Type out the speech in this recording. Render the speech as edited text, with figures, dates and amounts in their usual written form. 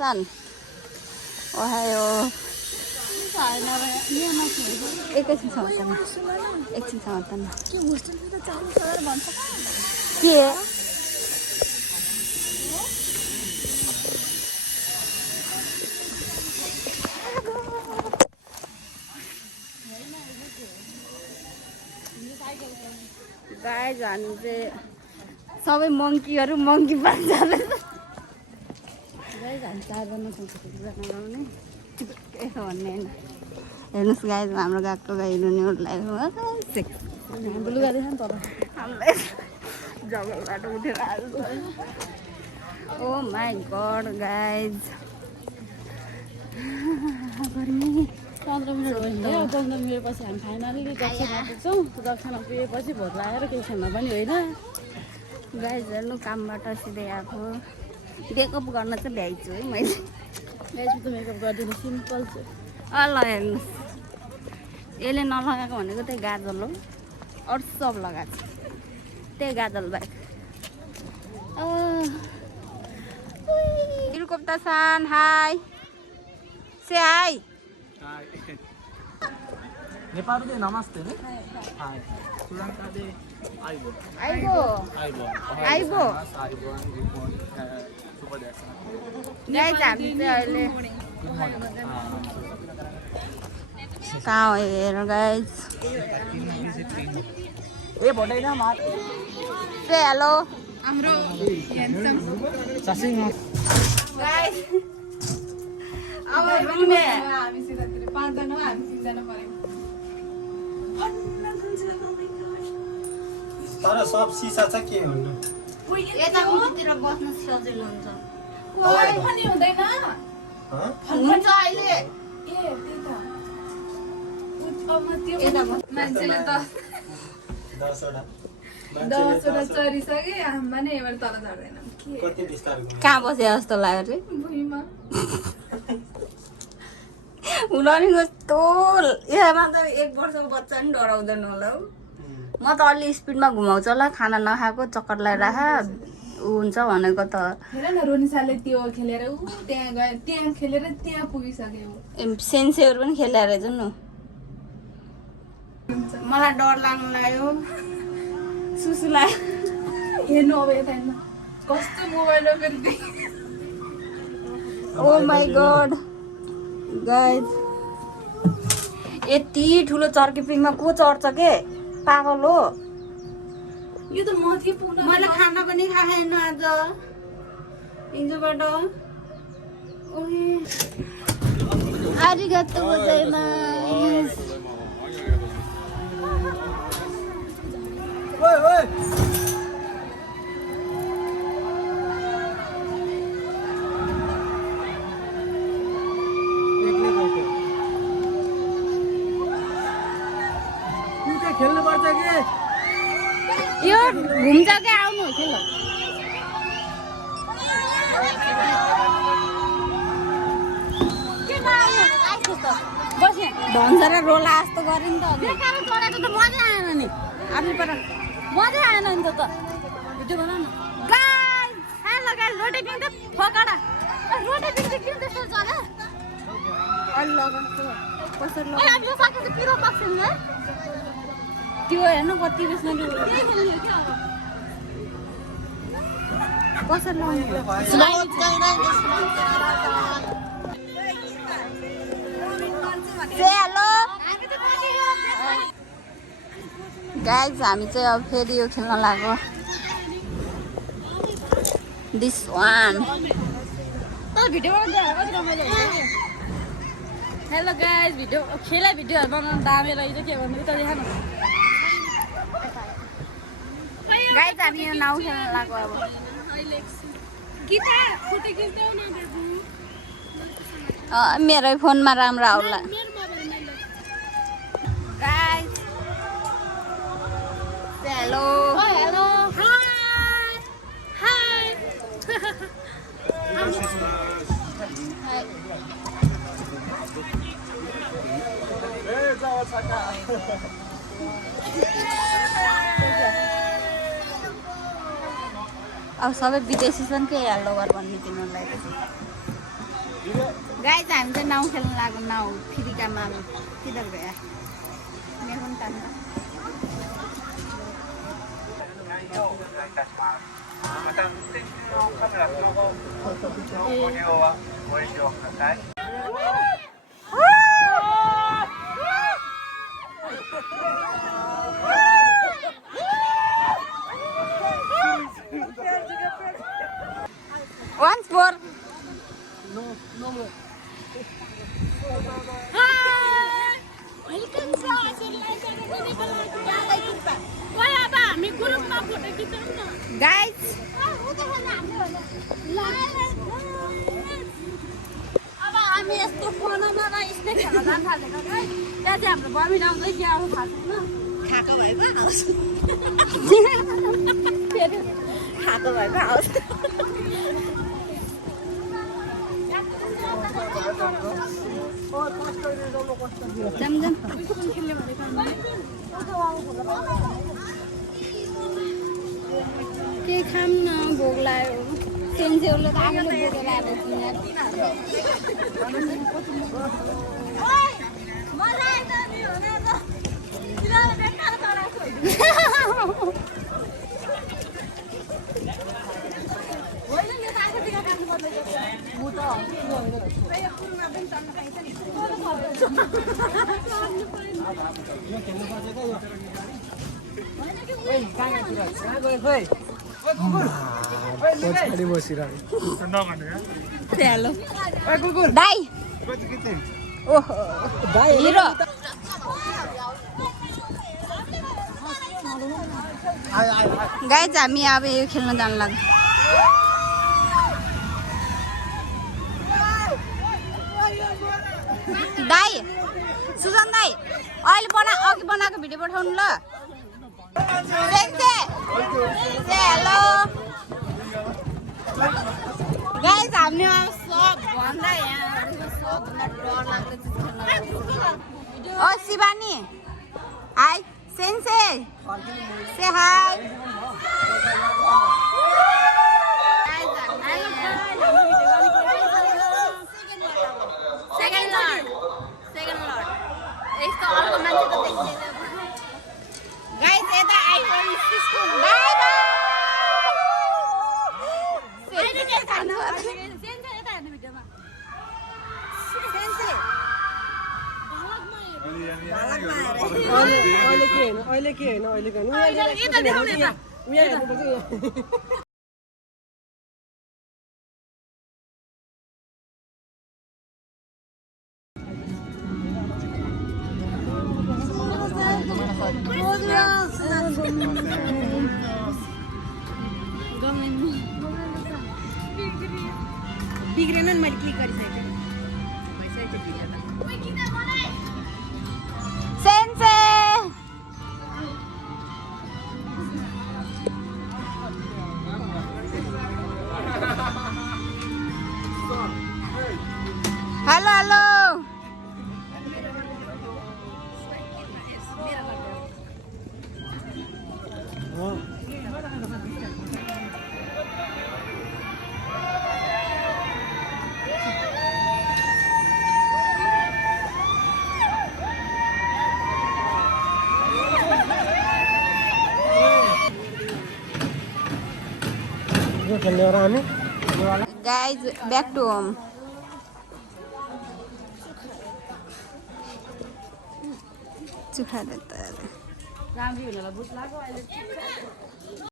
San. Ohayo. एकैछिन समात्न के गाइज हामी चाहिँ सबै मङ्कीहरू मङ्की पार्न जाँदैछ गाइज हामी चारजना लगाउने यसो भन्ने होइन हेर्नुहोस् गाइज हाम्रो गएको गाइलो नि लुगा देख नि तर हामीलाई जङ्गलबाट उठेर आएको ओ माई गड गाइज 15 मिनट भयो 15 मिनटपछि हामी फाइनली दक्षिणमा पुग्छौँ दक्षिणमा पुगेपछि भोट लागेर केही खाना पनि होइन गाइज हेर्नु कामबाट सिधै आएको मेकअप गर्न चाहिँ भ्याइछु है मैले गाइज त मेकअप गरिदिनु सिम्पल चाहिँ ल हेर्नुहोस् यसले नलगाएको भनेको त्यही गाजल हो अरू सब लगाएको छ त्यही गाजल बाहेक helicopter San high say high Nepali they नमस्ते ने हाय श्रीलंका दे आइबो सुपर दैट्स गाइज हामी चाहिँ अहिले कहाँ हो हेर गाइज ए भोटाइना मार से हेलो हाम्रो ह्यान्डसम ससिङ गाइज अब रुमे हामी सिधै 5 जना हामी 3 जना परेको तर सब सिसा चाहिँ के भन्नु यता उतिर बस्न सजिलो हुन्छ कोही पनि हुँदैन हुन्छ अहिले ए त्यही त अब त्यो यता मान्छेले 10 वटा चरिसके हामी नै एबार तल झर्दैन कति विस्तार कहाँ बसे जस्तो लाग्यो रे भुइँमा हुन नि कस्तो यसमा त 1 वर्षको बच्चा नि डराउँदैन होला हौ म त अलि स्पिडमा घुमाउँछु होला खाना नखाएको चक्कर लगाइराख ऊ हुन्छ भनेको त हेर न रोनिसाले त्यो खेलेर ऊ त्यहाँ गयो त्यहाँ खेलेर त्यहाँ पुगिसक्यो सेन्सेहरू पनि खेले रहेछ नि मलाई डर लाग्नु लाग्यो सुसु लाग्यो हेर्नु अब यता हेर्नु कस्तो मोबाइल फेरि ओ माई गड गाइज यति ठुलो चर्कीपिङमा को चढ्छ के पागल हो यो त माथि पुग्न मैले खाना पनि खाएन आज हिजोबाट आरिगातो गोजाइमास ओइ ओइ खेल्नु पर्छ के यो घुम्छ क्या आउनु खेल भन्छ र रोला जस्तो गऱ्यो नि त चढेको त मजा आएन नि आफूबाट मजा आएन नि त भिडियो बना न गाइस हेलो गाइस रोटी पिङ त फकाडा रोटी पिङ त किन त्यस्तो चल्यो अलि लगाउँछु कसरी लगाउँछु ए यो साके त पिरो पाक्छ नि त्यो हेर्नु कति बेच्न कसरी गाइज हामी चाहिँ अब फेरि यो खेल्न लाग्यो this one hello guys video भिडियोहरू बनाउनु दामी रहेछ के भन्नु उता देखा न गाइज हामी यो नाउ खेल्न लाग्यो अब मेरै फोनमा राम्रो आउला गाइज हेलो हेलो हाई अब सबै विदेशी छन् के हेलो गर भन्ने तिमीहरूलाई गाइज हामी चाहिँ नाउ खेल्न लाग्यो नाउ फिरिका माम किधर गया मैं पनि तान्दा Once more. No more. Hi. Welcome to हामी ग्रुपमा फोटो खिचौँ न गाइज अब हामी यस्तो फोनमा र स्नेक खेल्न जान थालेको है त्यहाँ चाहिँ हाम्रो बमिन आउँदै के आउँछ थाहा छैन खाएको भए पो आओस् खाएको भए पो आओस् जाम जाम खेल्ने भनेको के खाम न भोग लाग्यो सेन्सेउले त आफूले बोकेर आएको पछाडि बसिरहेको दाइ ओहो हिरो गाइज हामी अब यो खेल्न जान लाग्यो दाइ सुजन दाइ अहिले अघि बनाएको भिडियो पठाउनु ल हेलो गाइज हामीले सबभन्दा यहाँ सबभन्दा डर लाग्दो चिज खेल्न ओ शिवानी हाई सेन्से से हाई सेकेन्ड लर्ड यस्तो अर्को मान्छे त देख्दैन गाइस यता आइफोन 16 बाइ बाइ सेन्से खानु सेन्से यता हेर्नु भिडियोमा सेन्से अहिले के हैन यता देखाउने त उहाँ हेर्नुपर्छ बिग्रेन नि मैले क्लिक गरिसकेँ sensei hello hello Guys, back to home. चुखा देता है